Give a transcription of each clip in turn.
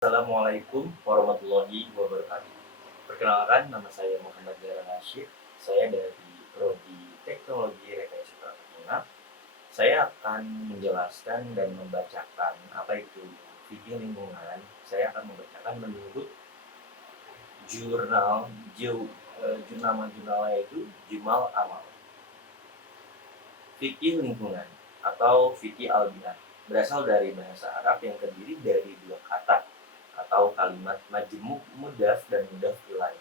Assalamualaikum warahmatullahi wabarakatuh. Perkenalkan, nama saya Muhammad Dara Rashid. Saya dari Prodi Teknologi Rekayasa Taruna. Saya akan menjelaskan dan membacakan apa itu fikih lingkungan. Saya akan membacakan menurut jurnal jurnal yaitu Jumal Amal. Fikih lingkungan atau fikih albiah berasal dari bahasa Arab yang terdiri dari dua kata atau kalimat majmuk mudaf dan mudaf ilaih,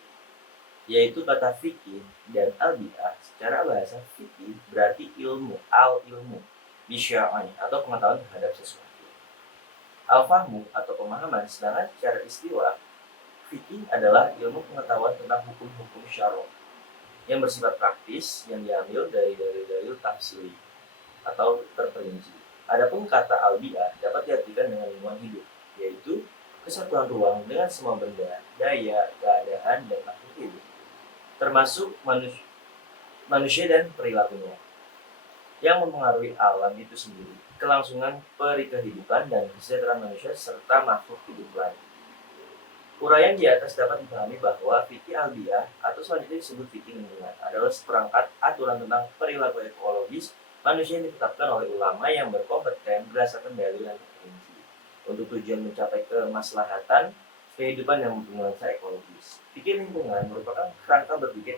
yaitu kata fikih dan albiah. Secara bahasa fikih berarti ilmu, ilmu bisyar'i atau pengetahuan terhadap sesuatu. Al-fahmu atau pemahaman, sedangkan secara istilah fikih adalah ilmu pengetahuan tentang hukum-hukum syar'i yang bersifat praktis yang diambil dari dalil-dalil tafsiri atau terperinci. Adapun kata albiah dapat diartikan dengan lingkungan hidup, yaitu kesatuan ruang dengan semua benda, daya, keadaan, dan makhluk hidup, termasuk manusia dan perilakunya, yang mempengaruhi alam itu sendiri, kelangsungan peri kehidupan dan kesejahteraan manusia serta makhluk hidup lain. Uraian di atas dapat dipahami bahwa fikih albiah atau selanjutnya disebut fikih lingkungan adalah seperangkat aturan tentang perilaku ekologis manusia yang ditetapkan oleh ulama yang berkompeten berdasarkan dalil dan terperinci untuk tujuan mencapai kemaslahatan kehidupan yang bernuansa ekologis. Fikih lingkungan merupakan kerangka berpikir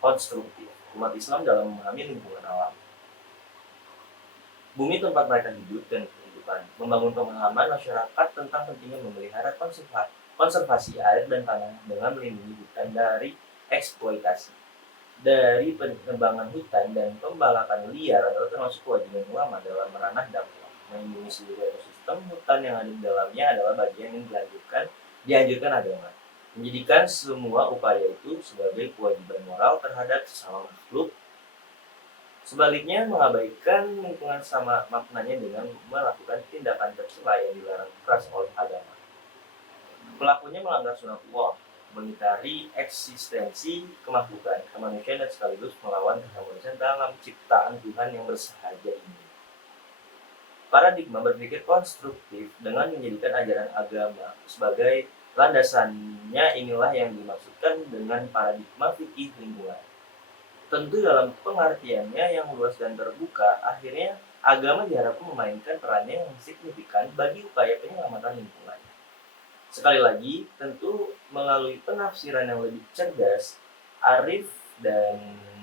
konstruktif umat Islam dalam memahami lingkungan alam, bumi tempat mereka hidup dan kehidupan, membangun pemahaman masyarakat tentang pentingnya memelihara konservasi air dan tanah dengan melindungi hutan dari eksploitasi. Dari penebangan hutan dan pembalakan liar adalah termasuk kewajiban ulama dalam meranah dakwah. Melindungi seluruh ekosistem hutan yang ada di dalamnya adalah bagian yang dianjurkan agama. Menjadikan semua upaya itu sebagai kewajiban moral terhadap sesama makhluk. Sebaliknya, mengabaikan lingkungan sama maknanya dengan melakukan tindakan tercela yang dilarang keras oleh agama. Pelakunya melanggar sunatullah, mengitari eksistensi kemakhlukan, kemanusiaan dan sekaligus melawan keharmonisan dalam ciptaan Tuhan yang bersahaja ini. Paradigma berpikir konstruktif dengan menjadikan ajaran agama sebagai landasannya inilah yang dimaksudkan dengan paradigma fikih lingkungan. Tentu dalam pengertiannya yang luas dan terbuka, akhirnya agama diharapkan memainkan perannya yang signifikan bagi upaya penyelamatan lingkungan. Sekali lagi, tentu melalui penafsiran yang lebih cerdas, arif, dan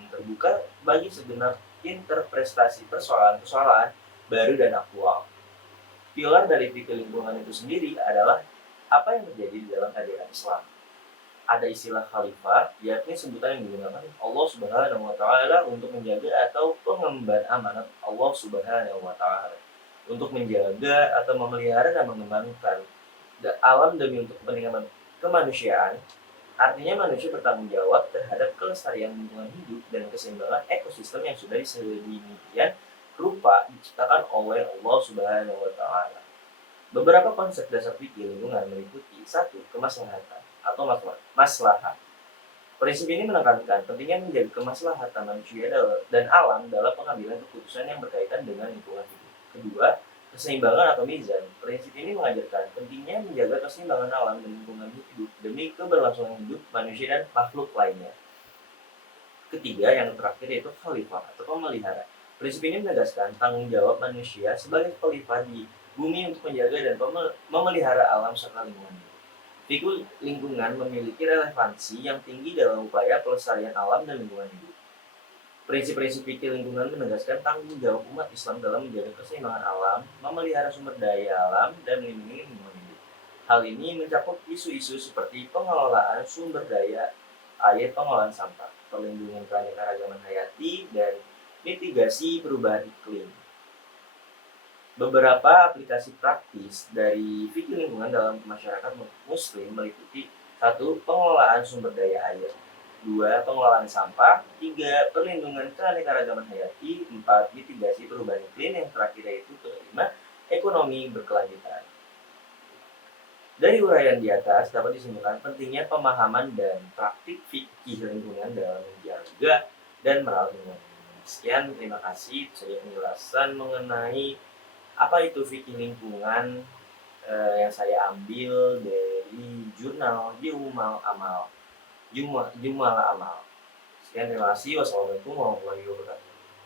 terbuka bagi segenap interpretasi persoalan-persoalan baru dan aktual. Pilar dari fikih lingkungan itu sendiri adalah apa yang terjadi di dalam ajaran Islam. Ada istilah khalifah, yakni sebutan yang digunakan Allah Subhanahu wa taala untuk menjaga atau pengemban amanat Allah Subhanahu wa taala untuk menjaga atau memelihara dan mengembangkan alam demi untuk kepentingan kemanusiaan. Artinya manusia bertanggung jawab terhadap kelestarian lingkungan hidup dan keseimbangan ekosistem yang sudah sedemikian rupa diciptakan oleh Allah Subhanahu wa taala. Beberapa konsep dasar fikih lingkungan meliputi 1. Kemaslahatan atau maslahat. Prinsip ini menekankan pentingnya menjaga kemaslahatan manusia dan alam dalam pengambilan keputusan yang berkaitan dengan lingkungan hidup. Kedua, keseimbangan atau mizan. Prinsip ini mengajarkan pentingnya menjaga keseimbangan alam dan lingkungan hidup demi keberlangsungan hidup manusia dan makhluk lainnya. Ketiga, yang terakhir yaitu khalifah atau pemelihara. Prinsip ini menegaskan tanggung jawab manusia sebagai khalifah di bumi untuk menjaga dan memelihara alam serta lingkungan. Fikih lingkungan memiliki relevansi yang tinggi dalam upaya pelestarian alam dan lingkungan hidup. Prinsip-prinsip fikih lingkungan menegaskan tanggung jawab umat Islam dalam menjaga keseimbangan alam, memelihara sumber daya alam, dan melindungi lingkungan hidup. Hal ini mencakup isu-isu seperti pengelolaan sumber daya air, pengelolaan sampah, perlindungan keanekaragaman hayati, dan mitigasi perubahan iklim. Beberapa aplikasi praktis dari fikih lingkungan dalam masyarakat muslim meliputi 1. Pengelolaan sumber daya air, 2. Pengelolaan sampah, 3. Perlindungan keanekaragaman hayati, 4. Mitigasi perubahan iklim, yang terakhir yaitu 5. Ekonomi berkelanjutan. Dari uraian di atas dapat disimpulkan pentingnya pemahaman dan praktik fikih lingkungan dalam menjaga dan merawat lingkungan. Sekian, terima kasih. Itu saja penjelasan mengenai apa itu fikih lingkungan. yang saya ambil dari jurnal Jumal Amal. Sekian, terima kasih. Wassalamualaikum warahmatullahi wabarakatuh.